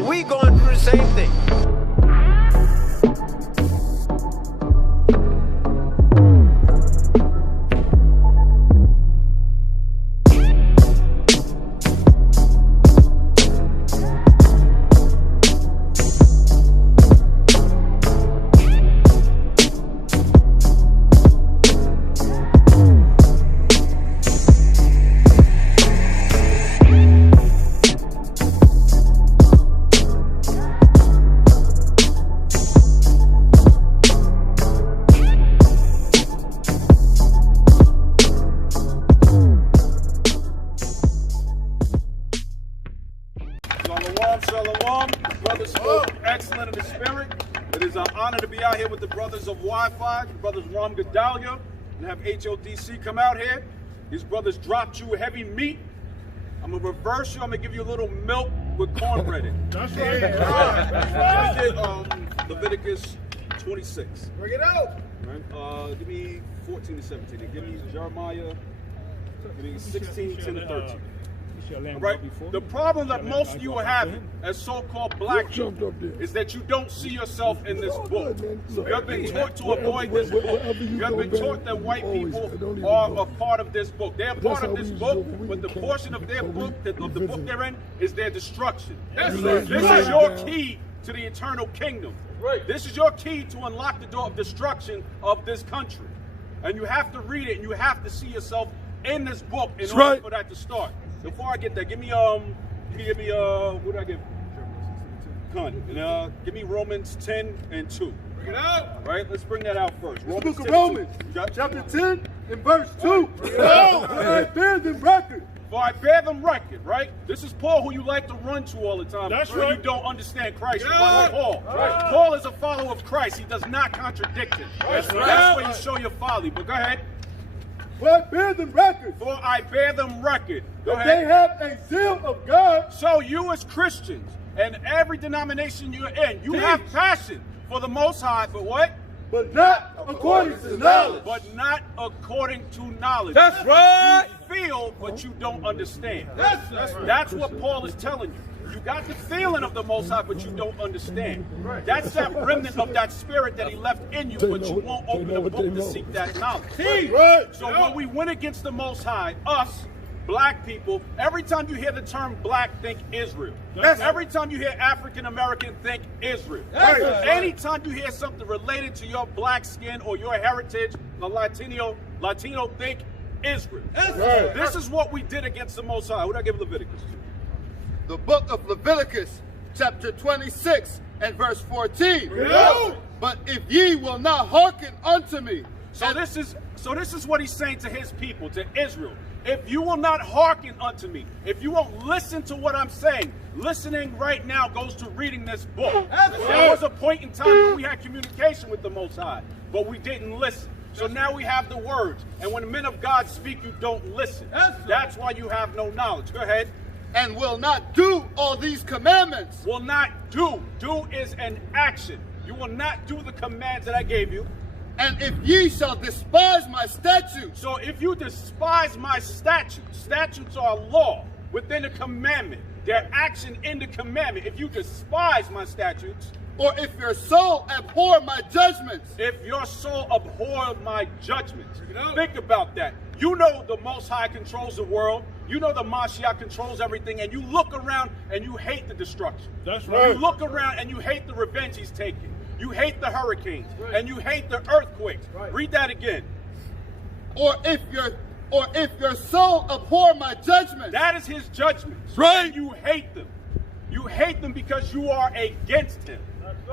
And we going through the same thing. With the brothers of WFI, the brothers Gadal, and have HODC come out here. These brothers dropped you heavy meat. I'm gonna reverse you. I'm gonna give you a little milk with cornbread in it. That's right. We did Leviticus 26. Bring it out. Right? Give me 14 to 17. And give me Jeremiah. Give me 16, 10 to 13. Right. The problem that most of you are having as so-called black people is that you don't see yourself in this book. You have been taught to avoid this book. You have been taught that white people are a part of this book. They're a part of this book, but the portion of their book, of the book they're in, is their destruction. This is your key to the eternal kingdom. This is your key to unlock the door of destruction of this country. And you have to read it, and you have to see yourself in this book in order for that to start. Before I get that, give me what did I give? Give me Romans 10 and 2. Bring it out. All right, let's bring that out first. The book of Romans, chapter 10 and verse 2. Bring it out. For I bear them record. For I bear them record, right? This is Paul, who you like to run to all the time. That's right. You don't understand Christ. You follow Paul. Right. Paul is a follower of Christ. He does not contradict him. That's where you show your folly. But go ahead. For I bear them record. For I bear them record. Go ahead. They have a zeal of God. So you as Christians and every denomination you're in, you have passion for the Most High, but what? But not according to knowledge. But not according to knowledge. That's right. You feel, but you don't understand. That's what Paul is telling you. You got the feeling of the Most High, but you don't understand. That's that remnant of that spirit that he left in you, but you won't open the book to seek that knowledge. So when we went against the Most High, us, black people, every time you hear the term black, think Israel. Every time you hear African American, think Israel. Anytime you hear something related to your black skin or your heritage, the Latino, think Israel. This is what we did against the Most High. Who did I give Leviticus to? The book of Leviticus, chapter 26 and verse 14. But if ye will not hearken unto me. So this is what he's saying to his people, to Israel. If you will not hearken unto me, if you won't listen to what I'm saying, listening right now goes to reading this book. There was a point in time when we had communication with the Most High, but we didn't listen. So now we have the words. And when the men of God speak, you don't listen. That's why you have no knowledge. Go ahead. And will not do all these commandments. Will not do. Do is an action. You will not do the commands that I gave you. And if ye shall despise my statutes. So if you despise my statutes, statutes are law within a commandment. They're action in the commandment. If you despise my statutes. Or if your soul abhor my judgments. If your soul abhor my judgments. Think about that. You know the Most High controls the world. You know the Mashiach controls everything. And you look around and you hate the destruction. That's right. You look around and you hate the revenge he's taking. You hate the hurricanes. And you hate the earthquakes. Read that again. Or if your soul abhor my judgments. That is his judgments. Right. You hate them. You hate them because you are against him.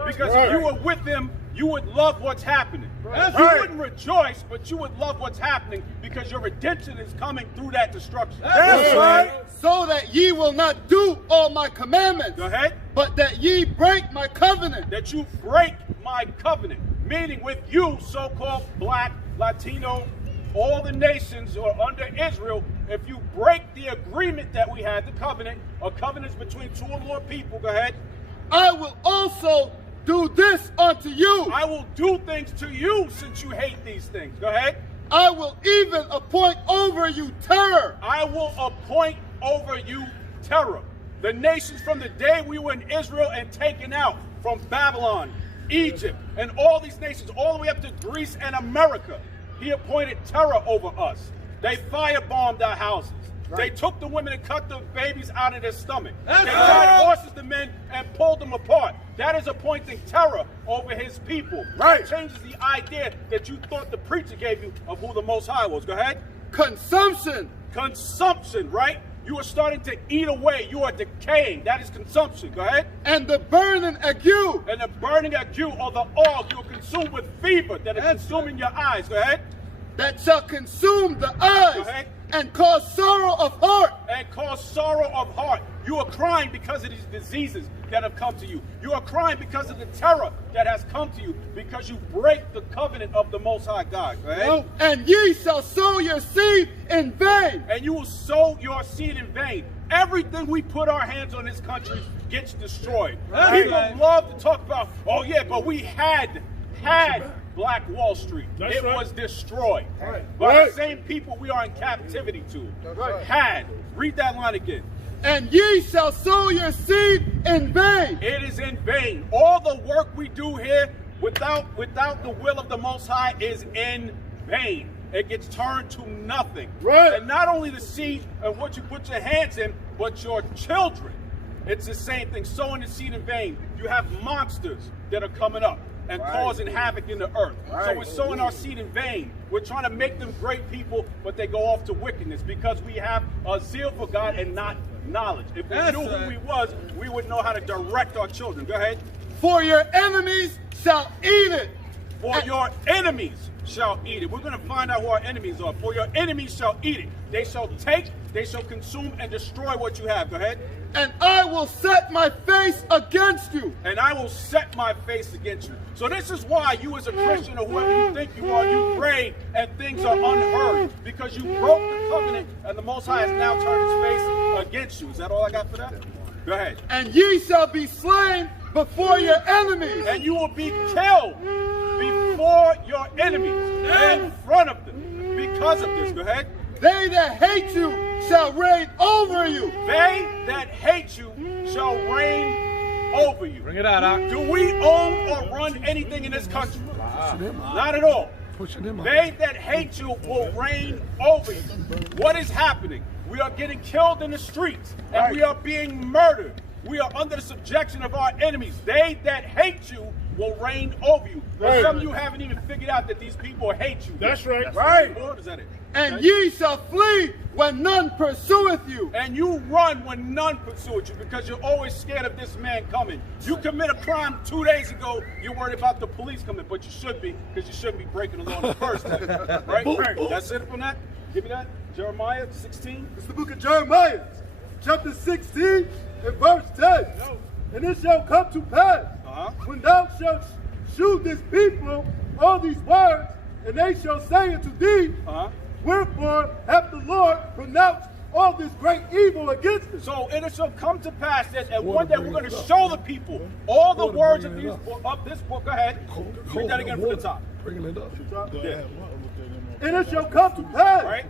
Because if you were with him, you would love what's happening. You wouldn't rejoice, but you would love what's happening because your redemption is coming through that destruction. That's right. So that ye will not do all my commandments. Go ahead. But that ye break my covenant. That you break my covenant. Meaning with you, so-called black, Latino, all the nations who are under Israel, if you break the agreement that we had, the covenant, a covenant is between two or more people, go ahead. I will also do this unto you. I will do things to you since you hate these things. Go ahead. I will even appoint over you terror. I will appoint over you terror. The nations from the day we were in Israel and taken out from Babylon, Egypt, and all these nations, all the way up to Greece and America. He appointed terror over us. They firebombed our houses. They took the women and cut the babies out of their stomach. They tied horses to men and pulled them apart. That is appointing terror over his people. That changes the idea that you thought the preacher gave you of who the Most High was. Go ahead. Consumption. Consumption, right? You are starting to eat away. You are decaying. That is consumption. Go ahead. And the burning ague. And the burning ague or the ague. You are consumed with fever that is consuming your eyes. Go ahead. That shall consume the eyes. Go ahead. And cause sorrow of heart. And cause sorrow of heart. You are crying because of these diseases that have come to you. You are crying because of the terror that has come to you, because you break the covenant of the Most High God. Go ahead. And ye shall sow your seed in vain. And you will sow your seed in vain. Everything we put our hands on in this country gets destroyed. People love to talk about, oh yeah, but we had Black Wall Street. It was destroyed. By the same people we are in captivity to. Had. Read that line again. And ye shall sow your seed in vain. It is in vain. All the work we do here without the will of the Most High is in vain. It gets turned to nothing. And not only the seed and what you put your hands in, but your children. It's the same thing. Sowing the seed in vain. You have monsters that are coming up and causing havoc in the earth. So we're sowing our seed in vain. We're trying to make them great people, but they go off to wickedness because we have a zeal for God and not knowledge. If we knew who we was, we would know how to direct our children. Go ahead. For your enemies shall eat it. For your enemies shall eat it. We're going to find out who our enemies are. For your enemies shall eat it. They shall take, they shall consume and destroy what you have. Go ahead. And I will set my face against you. And I will set my face against you. So this is why you as a Christian or whoever you think you are, you pray and things are unheard. Because you broke the covenant and the Most High has now turned his face against you. Is that all I got for that? Go ahead. And ye shall be slain before your enemies. And you will be killed before your enemies, in front of them, because of this. Go ahead. They that hate you shall reign over you. They that hate you shall reign over you. Bring it out, Doc. Do we own or run anything in this country? Not at all. They that hate you will reign over you. What is happening? We are getting killed in the streets, and we are being murdered. We are under the subjection of our enemies. They that hate you will reign over you. Some of you haven't even figured out that these people hate you. That's right. Lord, is that it? And ye shall flee when none pursueth you. And you run when none pursueth you because you're always scared of this man coming. You commit a crime 2 days ago, you're worried about the police coming, but you should be, because you shouldn't be breaking the law in the first place. Right? That's it from that? Give me that. Jeremiah 16. It's the book of Jeremiah, chapter 16 and verse 10. And it shall come to pass, when thou shalt shew this people all these words, and they shall say unto thee, wherefore hath the Lord pronounced all this great evil against us? So it shall come to pass that at one day we're going to show the people all the words of this book. Go ahead. Read that again from the top. Bringing it up. And it shall come to pass,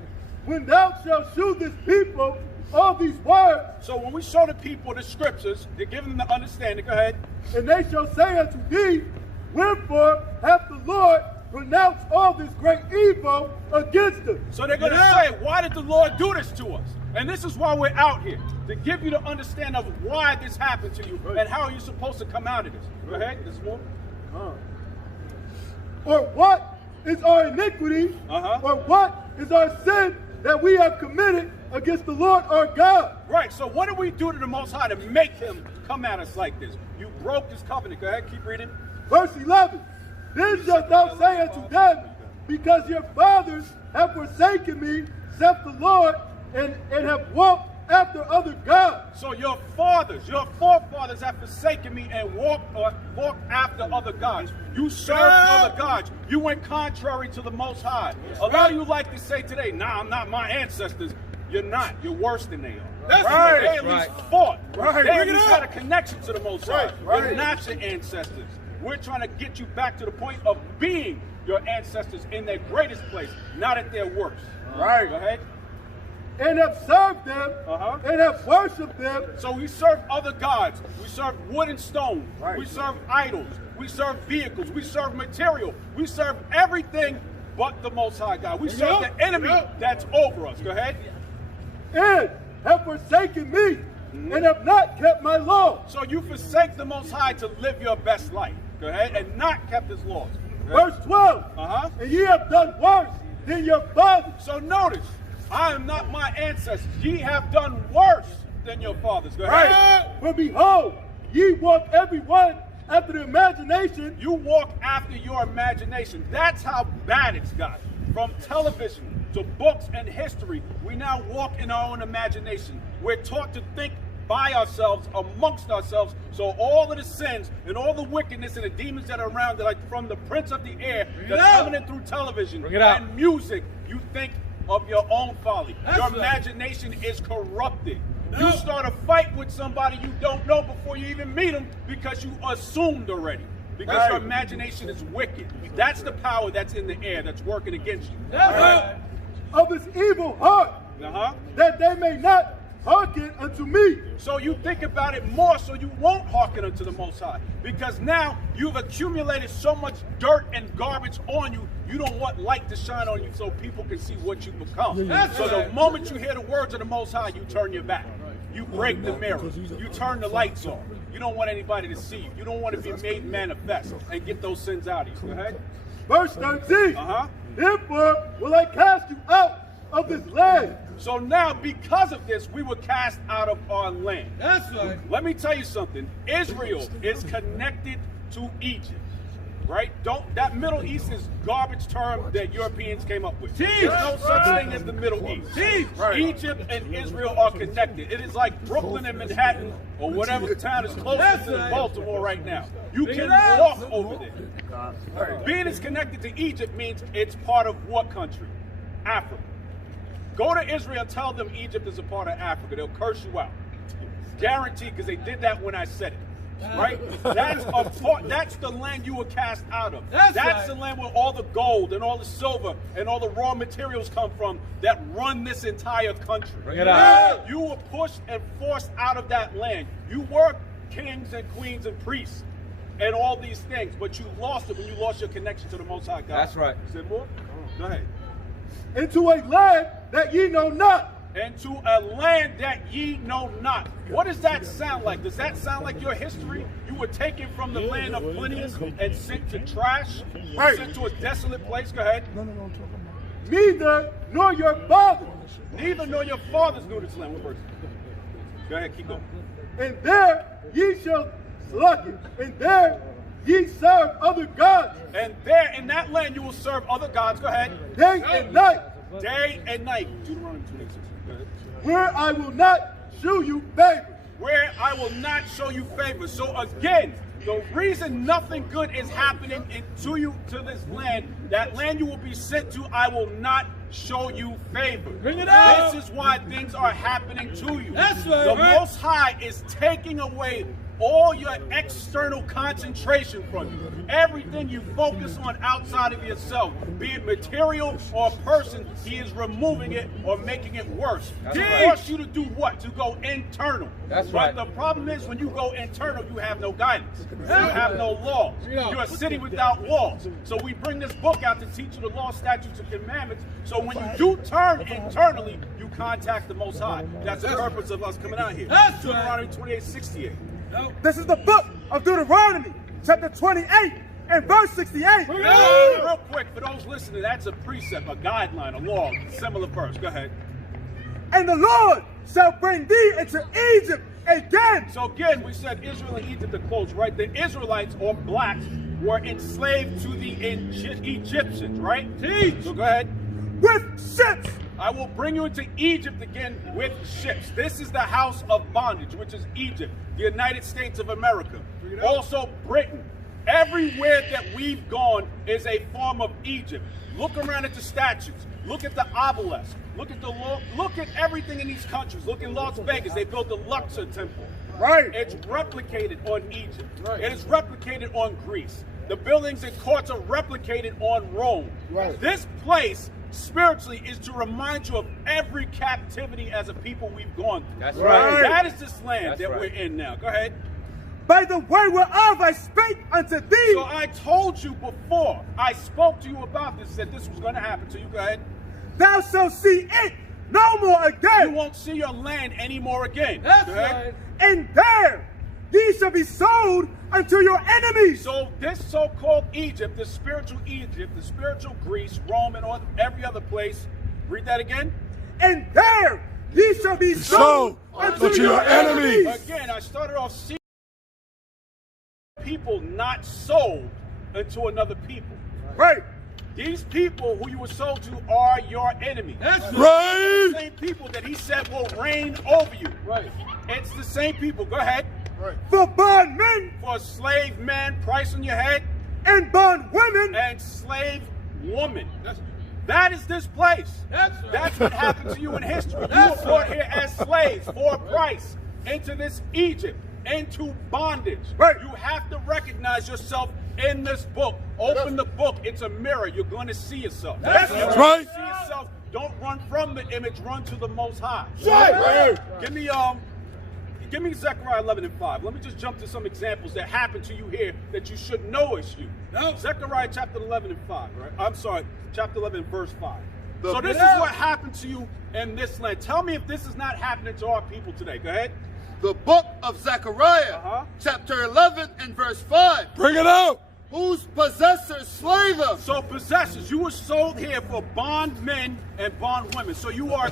when thou shalt shew this people all these words. So when we show the people the scriptures, they're giving them the understanding. Go ahead. And they shall say unto thee, wherefore hath the Lord pronounced all this great evil against us? So they're going to say, why did the Lord do this to us? And this is why we're out here, to give you the understanding of why this happened to you and how you're supposed to come out of this. Go ahead. There's more. Or what is our iniquity, or what is our sin that we have committed against the Lord our God? Right, so what do we do to the Most High to make him come at us like this? You broke his covenant. Go ahead, keep reading. Verse 11. Then shalt thou say unto them, because your fathers have forsaken me, saith the Lord, and have walked after other gods. So your fathers, your forefathers have forsaken me and walked after other gods. You served other gods. You went contrary to the Most High. A lot of you like to say today, nah, I'm not my ancestors. You're not. You're worse than they are. That's right. They at least fought. They at least had a connection to the Most High. You're not your ancestors. We're trying to get you back to the point of being your ancestors in their greatest place, not at their worst. Go ahead. and have served them, and have worshipped them. So we serve other gods. We serve wood and stone. We serve idols. We serve vehicles. We serve material. We serve everything but the Most High God. We serve the enemy that's over us. Go ahead. And have forsaken me, and have not kept my law. So you forsake the Most High to live your best life. Go ahead. And not kept his laws. Verse 12. And ye have done worse than your fathers. So notice, I am not my ancestors. Ye have done worse than your fathers. Go ahead. For behold, ye walk every one after the imagination. You walk after your imagination. That's how bad it's got. From television to books and history, we now walk in our own imagination. We're taught to think by ourselves, amongst ourselves, so all of the sins and all the wickedness and the demons that are around, like from the prince of the air that's coming in through television and music, you think of your own folly. Your imagination is corrupted. You start a fight with somebody you don't know before you even meet them because you assumed already. Because your imagination is wicked. That's the power that's in the air that's working against you. Of his evil heart, that they may not hearken unto me. So you think about it more so you won't hearken unto the Most High. Because now you've accumulated so much dirt and garbage on you, you don't want light to shine on you so people can see what you become. So the moment you hear the words of the Most High, you turn your back. You break the mirror. You turn the lights on. You don't want anybody to see you. You don't want to be made manifest and get those sins out of you. Go ahead. Verse 13. Therefore will I cast you out of this land. So now, because of this, we were cast out of our land. That's right. Let me tell you something. Israel is connected to Egypt, right? That Middle East is garbage term that Europeans came up with. There's no such thing as the Middle East. Egypt and Israel are connected. It is like Brooklyn and Manhattan, or whatever town is closest to Baltimore right now. You can walk over there. Being it's connected to Egypt means it's part of what country? Africa. Go to Israel, tell them Egypt is a part of Africa. They'll curse you out. Guaranteed, because they did that when I said it. Right? That's the land you were cast out of. That's the land where all the gold and all the silver and all the raw materials come from that run this entire country. Bring it out. You were pushed and forced out of that land. You were kings and queens and priests and all these things, but you lost it when you lost your connection to the Most High God. That's right. Say more? Go ahead. Into a land that ye know not. Into a land that ye know not. What does that sound like? Does that sound like your history? You were taken from the land of plenty and sent to trash? Sent to a desolate place? Go ahead. Neither nor your fathers. Neither nor your fathers knew this land. What verse? Go ahead, keep going. And there ye shall sluck it. And there ye serve other gods. And there in that land you will serve other gods. Go ahead. Day and night. Day and night. Deuteronomy 26. Go ahead. Where I will not show you favor. Where I will not show you favor. So again, the reason nothing good is happening to you, to this land, that land you will be sent to, I will not show you favor. Bring it out. This is why things are happening to you. That's right. The Most High is taking away all your external concentration from you. Everything you focus on outside of yourself, be it material or person, he is removing it or making it worse. He wants you to do what? To go internal. That's right. But the problem is when you go internal, you have no guidance. You have no law. You're a city without walls. So we bring this book out to teach you the law, statutes, and commandments. So when you do turn internally, you contact the Most High. That's the purpose of us coming out here. That's Deuteronomy 28:68. This is the book of Deuteronomy, chapter 28 and verse 68. Real quick, for those listening, that's a precept, a guideline, a law, similar verse. Go ahead. And the Lord shall bring thee into Egypt again. So again, we said Israel and Egypt are close, right? The Israelites, or blacks, were enslaved to the Egyptians, right? So go ahead. With ships. I will bring you into Egypt again with ships. This is the house of bondage, which is Egypt, the United States of America. Also Britain. Everywhere that we've gone is a form of Egypt. Look around at the statues. Look at the obelisk. Look at everything in these countries. Look in Las Vegas. They built the Luxor Temple. Right. It's replicated on Egypt. Right. It is replicated on Greece. The buildings and courts are replicated on Rome. Right. This place spiritually is to remind you of every captivity as a people we've gone through. That's right. That is this land That's that right. we're in now. Go ahead. By the word whereof I spake unto thee. So I told you before, I spoke to you about this, that this was going to happen to you. Go ahead. Thou shalt see it no more again. You won't see your land anymore again. That's Go ahead. right. And there ye shall be sold unto your enemies. So this so-called Egypt, the spiritual Greece, Rome, and all, every other place, read that again. And there ye shall be sold unto your enemies. Again, I started off seeing people not sold unto another people. Right. These people who you were sold to are your enemies. That's The same people that he said will reign over you. right. It's the same people. Go ahead. Right. For bondmen For a slave man, price on your head, and bondwomen. and slave woman. That is this place. That's right. That's what happened to you in history. You were brought here as slaves for a price into this Egypt, into bondage. Right. You have to recognize yourself in this book. Open the book. It's a mirror. You're going to see yourself. That's If you right. see yourself, don't run from the image. Run to the Most High. Right. Give me Zechariah 11:5. Let me just jump to some examples that happened to you here that you should know is you. Zechariah chapter 11:5, right? I'm sorry, chapter 11, verse 5. So this is what happened to you in this land. Tell me if this is not happening to our people today. Go ahead. The book of Zachariah, chapter 11 and verse 5. Bring it out. Whose possessors slay them. So possessors, you were sold here for bondmen and bondwomen. So you are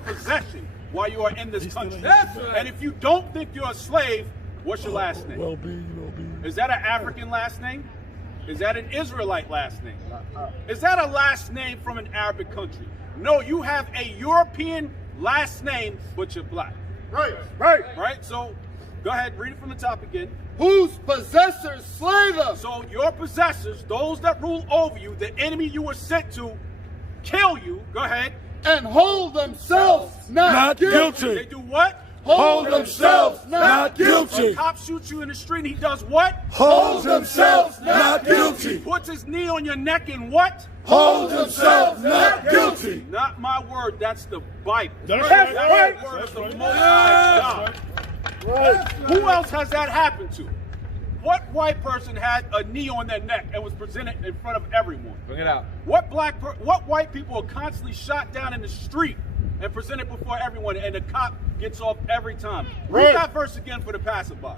possession while you are in this country. That's right. And if you don't think you're a slave, what's your last name? Is that an African last name? Is that an Israelite last name? Is that a last name from an Arabic country? No, you have a European last name, but you're black. Right? So go ahead, read it from the top again. Whose possessors slay them. So your possessors, those that rule over you, the enemy you were sent to kill you, go ahead. And hold themselves not guilty. They do what? Hold themselves not A guilty. cop shoots you in the street and he does what? Hold themselves not guilty. Puts his knee on your neck and what? Hold themselves not guilty. Not my word, that's the Bible. That's That's right. the word of the Most High God. Who else has that happened to? What white person had a knee on their neck and was presented in front of everyone? Bring it out. What white people are constantly shot down in the street and presented before everyone, and the cop gets off every time? Read that verse again for the passerbys.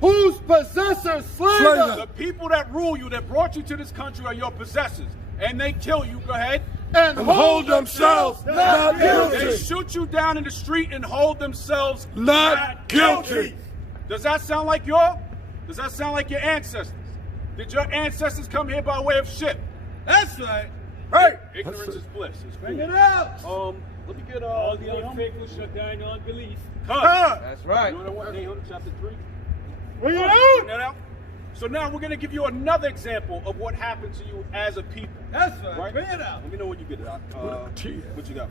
Whose possessors slay them. The people that rule you, that brought you to this country, are your possessors, and they kill you. Go ahead. And hold themselves not They guilty. shoot you down in the street and hold themselves Not guilty. Does that sound like your ancestors? Did your ancestors come here by way of ship? That's right. Right. Ignorance is bliss. It's cool. Bring it out. Let me get All the Nahum. unfaithful shall die in unbelief. That's right. You know what? Nahum chapter 3. Bring it Bring out. that out. So now we're going to give you another example of what happened to you as a people. That's right. Right? Bring it out. Let me know when you get it. What you got?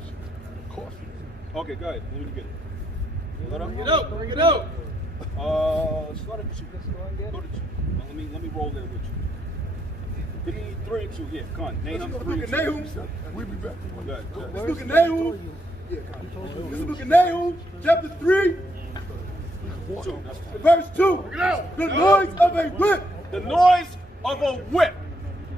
Okay, go ahead. When you get it. Bring it out. Bring it out. Start at 2. Go to 2. Let me roll there with you. Give me 3 and 2. Yeah, come on. Nahum 3 and 2. Nahum. We'll be back. Let's look at Nahum. Let's look at Nahum, chapter 3, verse 2. The noise of a whip. The noise of a whip.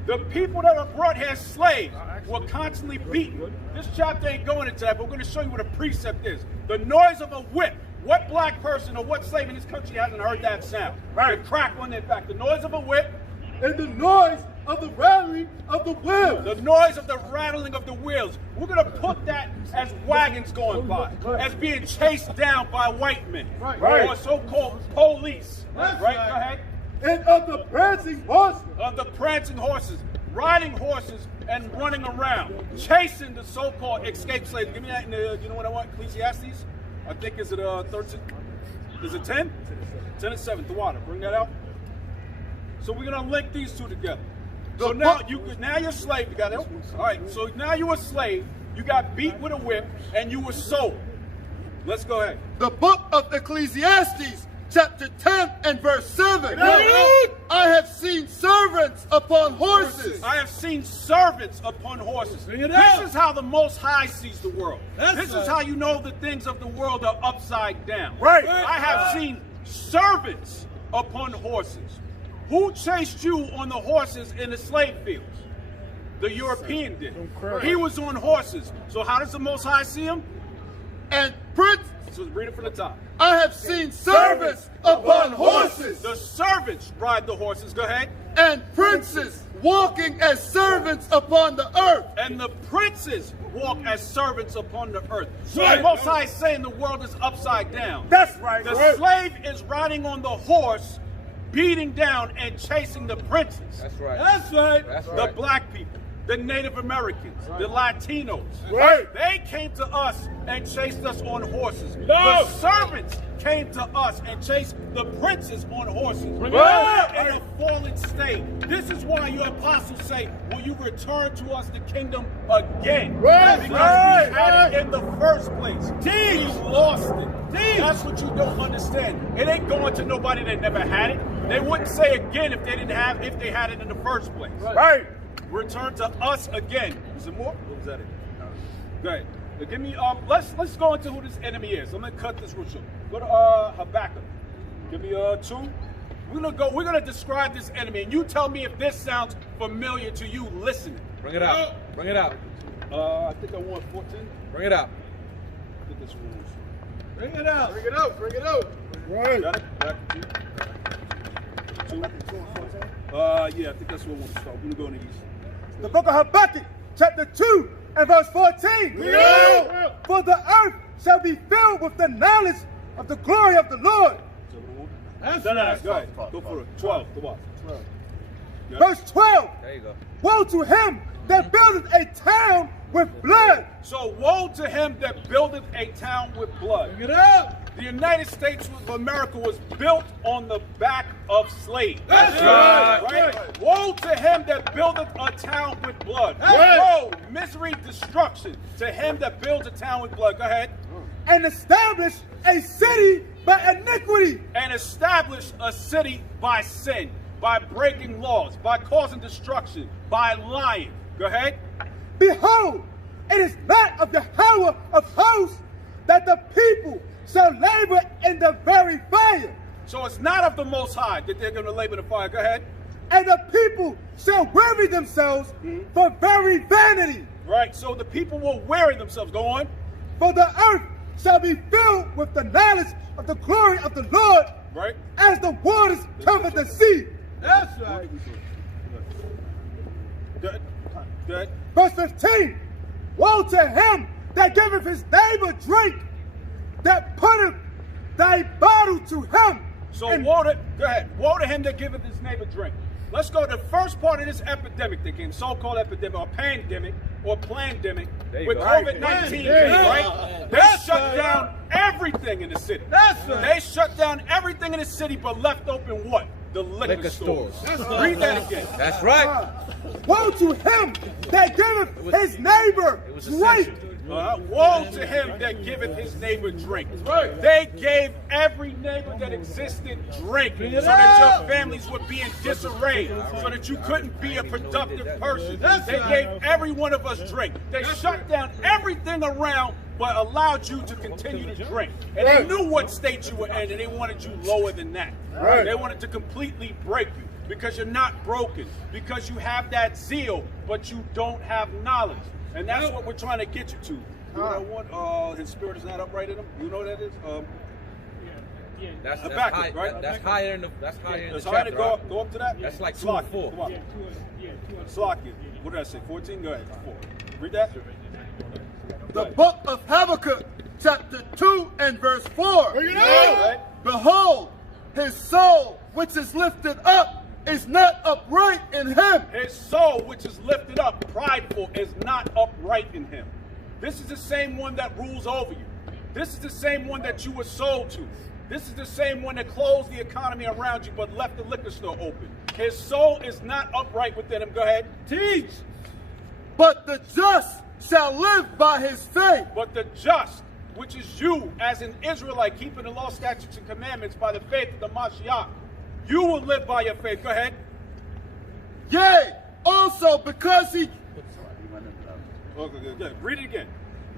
The people that were brought here as slaves were constantly beaten. This chapter ain't going into that, but we're going to show you what a precept is. The noise of a whip. What black person or what slave in this country hasn't heard that sound? Right. The crack on their back. The noise of a whip. And the noise of the rattling of the wheels. The noise of the rattling of the wheels. We're going to put that as wagons going by, as being chased down by white men, or so-called police. Right? Go ahead. And of the prancing horses. Of the prancing horses, riding horses and running around, chasing the so-called escaped slaves. Give me that in the, you know what I want? Ecclesiastes? I think, is it 13? Is it 10? 10 and 7, the water. Bring that out. So we're going to link these two together. So now you're a slave. You got it? All right, so now you're a slave. You got beat with a whip and you were sold. Let's go ahead. The book of Ecclesiastes, chapter 10 and verse 7. I have seen servants upon horses horses. I have seen servants upon horses. This is how the Most High sees the world. This is how you know the things of the world are upside down. Right. I have seen servants upon horses. Who chased you on the horses in the slave fields? The European did. He was on horses. So how does the Most High see him? And prince, So read it from the top. I have seen servants upon horses. The servants ride the horses. Go ahead. And princes walking as servants upon the earth. And the princes walk as servants upon the earth. So the Most High is saying the world is upside down. That's right. The slave is riding on the horse, beating down and chasing the princes. That's right. That's right. That's The right. black people, the Native Americans, the Latinos. Right. They came to us and chased us on horses. No. The servants came to us and chased the princes on horses. Right. We're in a fallen state. This is why your apostles say, will you return to us the kingdom again? Right. Because Right. we had it in the first place. Teach. We lost it. Teach. That's what you don't understand. It ain't going to nobody that never had it. They wouldn't say again if they didn't have, if they had it in the first place. Right. Return to us again. Is there more? What was that? Go ahead. Now give me let's go into who this enemy is. I'm gonna cut this real short. Go to Habakkuk. Give me 2. We're gonna describe this enemy, and you tell me if this sounds familiar to you listening. Bring it out. Bring it out. I think I want 14. Bring it out. I think this one was. Bring it out. Bring it out. Bring it out. Right. Got it? Got it? 2. Yeah, I think that's what I want to start. We're gonna go to these. The book of Habakkuk, chapter 2 and verse 14. Yeah. For the earth shall be filled with the knowledge of the glory of the Lord. That's no, go ahead. Go for it. 12. Come on. 12. Yeah. Verse 12. There you go. Woe to him that buildeth a town with blood. So woe to him that buildeth a town with blood. Get up. The United States of America was built on the back of slaves. That's right. Woe to him that buildeth a town with blood. Woe, misery, destruction to him that builds a town with blood. Go ahead. And establish a city by iniquity. And establish a city by sin, by breaking laws, by causing destruction, by lying. Go ahead. Behold, it is not of Yahweh of hosts that the people shall labor in the very fire. So it's not of the Most High that they're going to labor in the fire. Go ahead. And the people shall weary themselves for very vanity. Right. So the people will weary themselves. Go on. For the earth shall be filled with the knowledge of the glory of the Lord, Right. as the waters cover the sea. That's right. Good. Good. Verse 15. Woe to him that giveth his neighbor drink, that putteth thy bottle to him. So and woe to, go ahead. Woe to him that giveth his neighbor drink. Let's go to the first part of this epidemic that came, so-called epidemic or pandemic or plandemic with go. COVID-19, right? They shut down everything in the city. They shut down everything in the city but left open what? The liquor stores. Read that again. That's right. woe to him that giveth his neighbor It was drink. essential. Woe to him that giveth his neighbor drink. They gave every neighbor that existed drink so that your families would be in disarray, so that you couldn't be a productive person. They gave every one of us drink. They shut down everything around but allowed you to continue to drink. And they knew what state you were in, and they wanted you lower than that. They wanted to completely break you because you're not broken, because you have that zeal, but you don't have knowledge. And that's what we're trying to get you to. You know what? His spirit is not upright in him. You know what that is? That's Habakkuk, high, right? That's higher in the It's chapter. higher to go right? up to that? That's like 2 Slack and 4. Come on. Slack it. What did I say? 14? Go ahead. 4. Read that. The book of Habakkuk, chapter 2 and verse 4. Right? Behold, his soul which is lifted up is not upright in him. His soul, which is lifted up, prideful, is not upright in him. This is the same one that rules over you. This is the same one that you were sold to. This is the same one that closed the economy around you but left the liquor store open. His soul is not upright within him. Go ahead. Teach. But the just shall live by his faith. But the just, which is you as an Israelite, keeping the law, statutes, and commandments by the faith of the Mashiach, you will live by your faith. Go ahead. Yea, also because he... Okay, good. Read it again.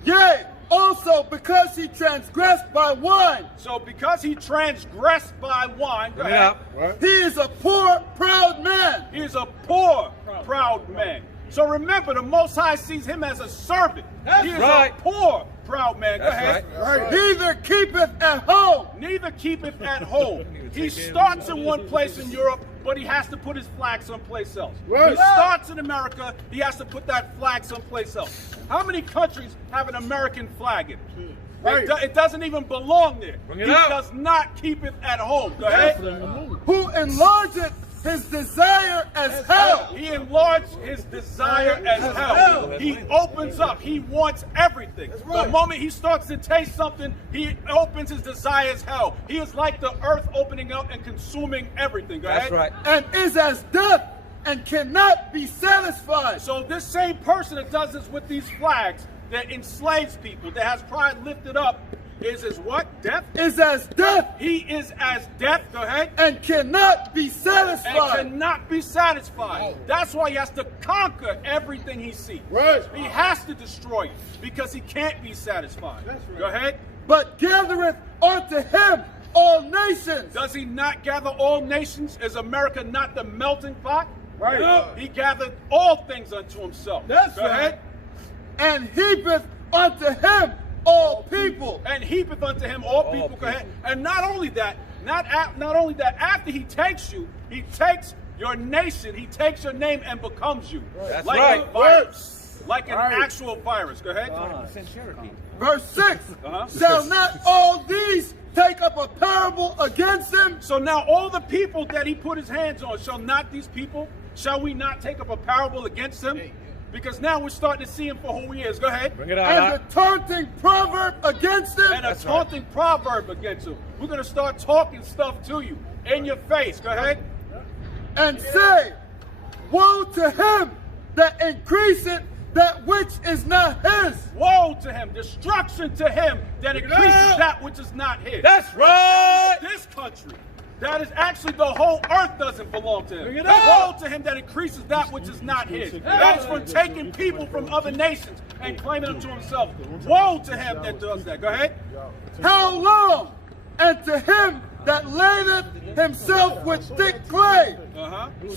Yea, also because he transgressed by wine. So because he transgressed by wine, go ahead. He is a poor, proud man. He is a poor, proud man. So remember, the Most High sees him as a servant. He is a poor, proud man. Go ahead. Neither keepeth at home. Neither keepeth at home. He starts in one place in Europe, but he has to put his flag someplace else. He starts in America, he has to put that flag someplace else. How many countries have an American flag in it? It doesn't even belong there. He does not keep it at home. Go ahead. Who enlargeth his desire as hell. He enlarged his desire as hell. He opens up. He wants everything. The moment he starts to taste something, he opens his desire as hell. He is like the earth opening up and consuming everything. Go ahead. That's right. And is as death and cannot be satisfied. So this same person that does this with these flags, that enslaves people, that has pride lifted up, is as what? Death? Is as death. He is as death. Go ahead. And cannot be satisfied. And cannot be satisfied. That's why he has to conquer everything he sees. Right. He has to destroy it because he can't be satisfied. That's right. Go ahead. But gathereth unto him all nations. Does he not gather all nations? Is America not the melting pot? Right. He gathered all things unto himself. That's Go ahead. And heapeth unto him all people. And heapeth unto him all people. Go ahead. And not only that, not only that, after he takes you, he takes your nation, he takes your name and becomes you. That's like right. a virus. Like an actual virus. Go ahead. Verse 6. Shall not all these take up a parable against him? So now all the people that he put his hands on, shall we not take up a parable against him? Because now we're starting to see him for who he is. Go ahead. Bring it out. And the taunting proverb against him? And a taunting proverb against him. We're going to start talking stuff to you in your face. Go ahead. And say, woe to him that increaseth that which is not his. Woe to him, destruction to him that increases that which is not his. That's right. This country, that is actually the whole earth doesn't belong to him. Woe to him that increases that which is not his. That is from taking people from other nations and claiming them to himself. Woe to him that does that. Go ahead. How long? And to him that ladeth himself with thick clay.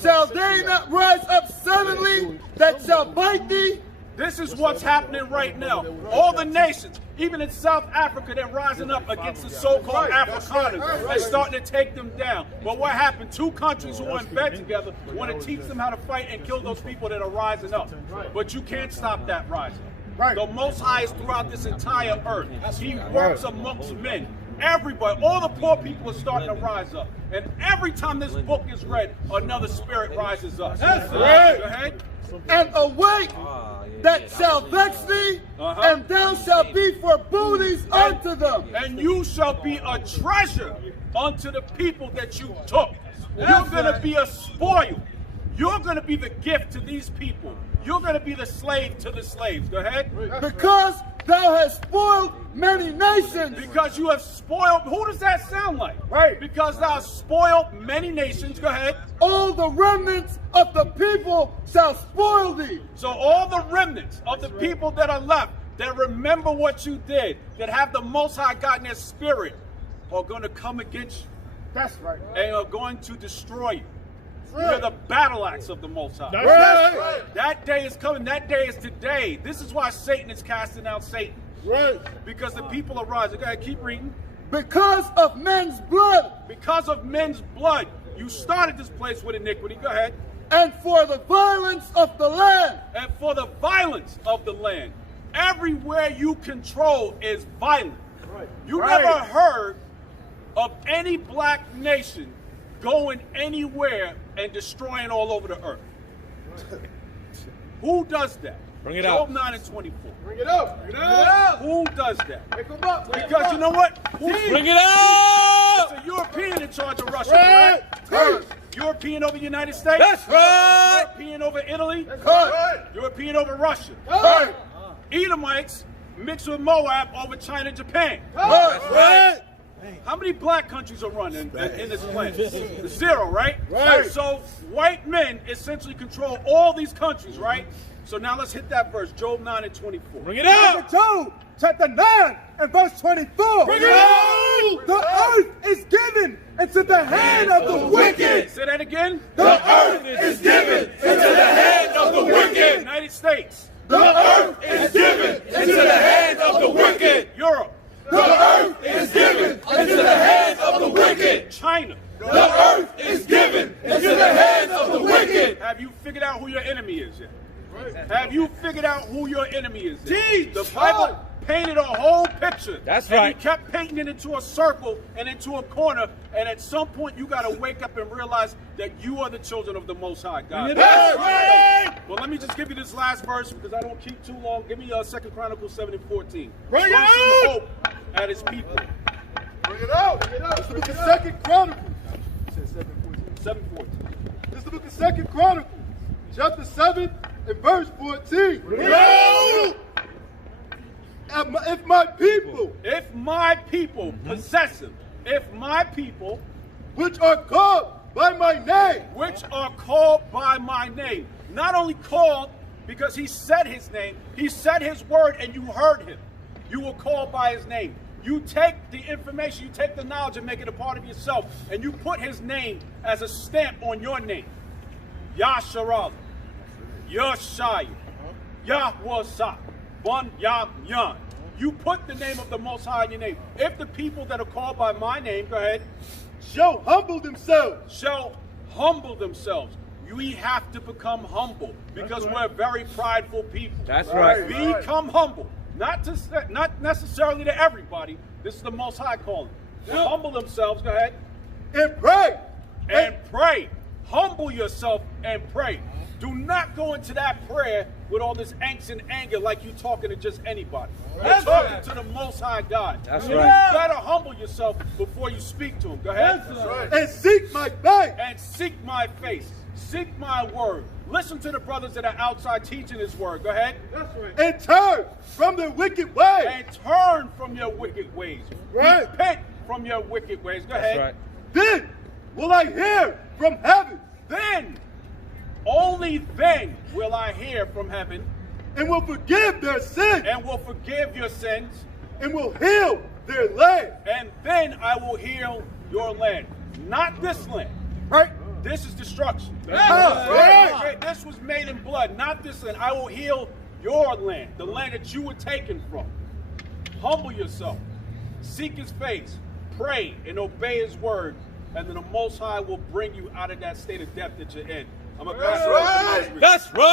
Shall they not rise up suddenly that shall bite thee? This is what's happening right now. All the nations, even in South Africa, they're rising up against the so-called Afrikaners. They're starting to take them down. But what happened? Two countries who are in bed together want to teach them how to fight and kill those people that are rising up. But you can't stop that rising. The Most High is throughout this entire earth. He works amongst men. Everybody, all the poor people are starting to rise up. And every time this book is read, another spirit rises up. That's right. Go ahead. And awake that shall vex thee, and thou shalt be for booties unto them. And you shall be a treasure unto the people that you took. You're going to be a spoil. You're going to be the gift to these people. You're going to be the slave to the slaves. Go ahead. Because thou hast spoiled many nations. Because you have spoiled. Who does that sound like? Right. Because thou hast spoiled many nations. Go ahead. All the remnants of the people shall spoil thee. So all the remnants of the people that are left, that remember what you did, that have the Most High God in their spirit, are going to come against you. That's right. And are going to destroy you. You're the battle axe of the Most High. That's right. That day is coming. That day is today. This is why Satan is casting out Satan. Right. Because the people are rising. Go ahead, keep reading. Because of men's blood. Because of men's blood. You started this place with iniquity. Go ahead. And for the violence of the land. And for the violence of the land. Everywhere you control is violent. Right. You never heard of any black nation going anywhere and destroying all over the earth. Who does that? Bring it Job out. 9 and 24. Bring it up. Bring it up. Who does that? Pick them up. Because you know what? Bring it out. It's a European in charge of Russia, Right. right? European over the United States. That's right. European over Italy. Right. European over Russia. Right. Edomites mixed with Moab over China, Japan. Right. How many black countries are run in this planet? 0, right? Right. So white men essentially control all these countries, right? So now let's hit that verse, Job 9 and 24. Bring it out. Job chapter 9 and verse 24. Bring it out. The earth is given into the hand of the wicked. Say that again. The earth is given into the hand of the wicked. United States. The earth is given into the hand of the wicked. Europe. The earth is given into the hand of the wicked. China. The earth is given into the hands of the wicked. Have you figured out who your enemy is yet? Have you figured out who your enemy is yet? The Bible painted a whole picture. That's and right. He kept painting it into a circle and into a corner. And at some point, you got to wake up and realize that you are the children of the Most High God. That's right. Well, let me just give you this last verse because I don't keep too long. Give me 2 Chronicles 7 and 14. Bring it Throw some out. hope at his people. Bring it out. It's the book of 2 Chronicles. 7:14. This is the book of 2 Chronicles, chapter 7 and verse 14. Bring it out. If my people, possessive, if my people, which are called by my name, which are called by my name, not only called because he said his name, he said his word and you heard him. You were called by his name. You take the information, you take the knowledge and make it a part of yourself, and you put his name as a stamp on your name. Yashaiyah, Yashaiyah, Yahweh, Bun Yam Yan. You put the name of the Most High in your name. If the people that are called by my name, go ahead, shall humble themselves. We have to become humble because we're very prideful people. That's right. Become humble. Not necessarily to everybody. This is the Most High calling. They'll humble themselves. Go ahead. And pray. And pray. Humble yourself and pray. Do not go into that prayer with all this angst and anger like you talking to just anybody. You're talking to the Most High God. That's You right. better humble yourself before you speak to him. Go ahead. That's right. And seek my face. And seek my face. Seek my word. Listen to the brothers that are outside teaching his word. Go ahead. That's right. And turn from their wicked ways. And turn from your wicked ways. Right. Repent from your wicked ways. Go ahead. That's right. Then will I hear from heaven. Then, only then will I hear from heaven. And will forgive their sins. And will forgive your sins. And will heal their land. And then I will heal your land. Not this land. Right? This is destruction. Right. This was made in blood, not this land. I will heal your land, the land that you were taken from. Humble yourself. Seek his face. Pray and obey his word. And then the Most High will bring you out of that state of death that you're in. I'm going to pass it over to Nazareth. That's right.